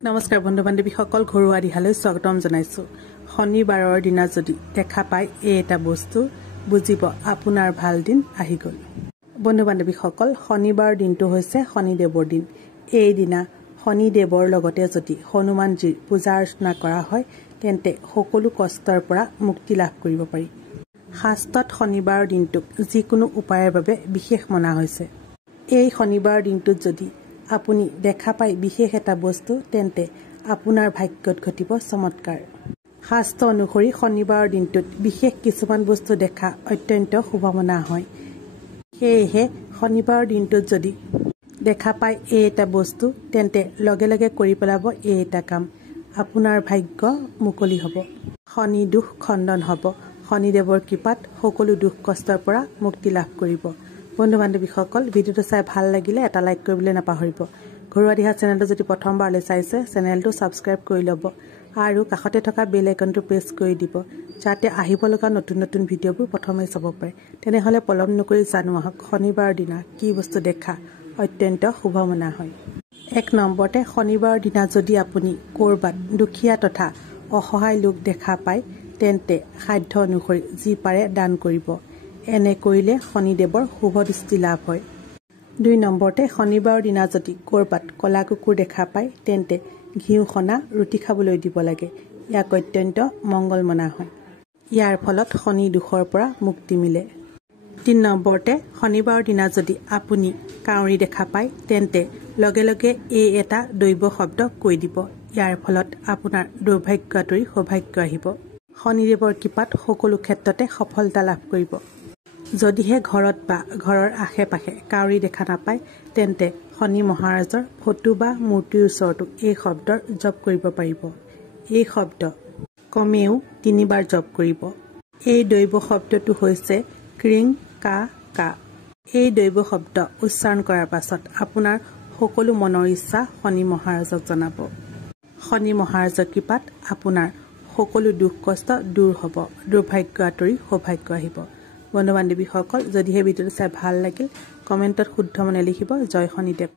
নমস্কাৰ বন্ধু বান্ধৱীসকল ঘৰুৱা দিহালৈ স্বাগতম জনাইছো। শনিবাৰৰ দিনা যদি দেখা পায় এই এটা বস্তু বুজিব আপোনাৰ ভাল দিন আহি গল। বন্ধু বান্ধৱীসকল শনিবাৰ দিনটো হৈছে শনিদেৱৰ দিন। এই দিনা শনিদেৱৰ লগতে যদি হনুমানজীৰ পূজা অৰ্চনা কৰা হয় তেন্তে সকলো কষ্টৰ পৰা মুক্তি লাভ কৰিব পাৰি। শাস্ত্ৰত শনিবাৰৰ দিনটোক যিকোনো উপায়ৰ বাবে বিশেষ মনা হৈছে। এই শনিবাৰ দিনটোত যদি আপুনি দেখা পায় বিশেষ এটা বস্তু তেন্তে আপোনাৰ ভাগ্যত ঘটিব চমৎকাৰ। শাস্ত্ৰ অনুসৰি শনিবাৰৰ দিনটোত বিশেষ কিছুমান বস্তু দেখা অত্যন্ত শুভ মনা হয়। সেয়েহে শনিবাৰৰ দিনটোত যদি দেখা পায় এই এটা বস্তু তেন্তে লগে লগে কৰি পেলাব এই এটা কাম। আপোনাৰ ভাগ্য মুকলি হ'ব, শনি দুখ খণ্ডন হ'ব, শনিদেৱৰ কৃপাত সকলো দুখ কষ্টৰ পৰা মুক্তি লাভ কৰিব। বন্ধু বান্ধৱীসকল ভিডিঅ'টো চাই ভাল লাগিলে এটা লাইক কৰিবলৈ নাপাহৰিব। ঘৰুৱা দিহা চেনেলটো যদি প্ৰথমবাৰলৈ চাইছে চেনেলটো ছাবস্ক্ৰাইব কৰি ল'ব আৰু কাষতে থকা বেল আইকনটো প্ৰেছ কৰি দিব যাতে আহিব লগা নতুন নতুন ভিডিঅ'বোৰ প্ৰথমে চাব পাৰে। তেনেহ'লে পলম নকৰি জানো আহক শনিবাৰৰ দিনা কি বস্তু দেখা অত্যন্ত শুভ মনা হয়। ১ নম্বৰতে শনিবাৰৰ দিনা যদি আপুনি ক'ৰবাত দুখীয়া তথা অসহায় লোক দেখা পায় তেন্তে সাধ্য অনুসৰি যি পাৰে দান কৰিব। এনে কৰিলে শনিদেৱৰ শুভ দৃষ্টি লাভ হয়। ২ নম্বৰতে শনিবাৰৰ দিনা যদি ক'ৰবাত কলা কুকুৰ দেখা পায় তেন্তে ঘিউ সনা ৰুটি খাবলৈ দিব লাগে। ইয়াক অত্যন্ত মংগল মনা হয়। ইয়াৰ ফলত শনি দুখৰ পৰা মুক্তি মিলে। ৩ নম্বৰতে শনিবাৰৰ দিনা যদি আপুনি কাউৰী দেখা পায় তেন্তে লগে লগে এই এটা দৈৱ শব্দ কৈ দিব। ইয়াৰ ফলত আপোনাৰ দুৰ্ভাগ্য আঁতৰি সৌভাগ্য আহিব। শনিদেৱৰ কৃপাত সকলো ক্ষেত্ৰতে সফলতা লাভ কৰিব। যদিহে ঘৰত বা ঘৰৰ আশে পাশে কাউৰী দেখা নাপায় তেন্তে শনি মহাৰাজৰ ফটো বা মূৰ্তিৰ ওচৰতো এই শব্দৰ জপ কৰিব পাৰিব। এই শব্দ কমেও ৩ বাৰ জপ কৰিব। এই দৈৱ শব্দটো হৈছে ক্ৰিং কা কা। এই দৈৱ শব্দ উচ্চাৰণ কৰাৰ পাছত আপোনাৰ সকলো মনৰ ইচ্ছা শনি মহাৰাজক জনাব। শনি মহাৰাজৰ কৃপাত আপোনাৰ সকলো দুখ কষ্ট দূৰ হ'ব, দুৰ্ভাগ্য আঁতৰি সৌভাগ্য আহিব। বন্ধু বান্ধৱীসকল যদিহে ভিডিঅ'টো চাই ভাল লাগিল কমেণ্টত শুদ্ধ মনে লিখিব জয় শনিদেৱ।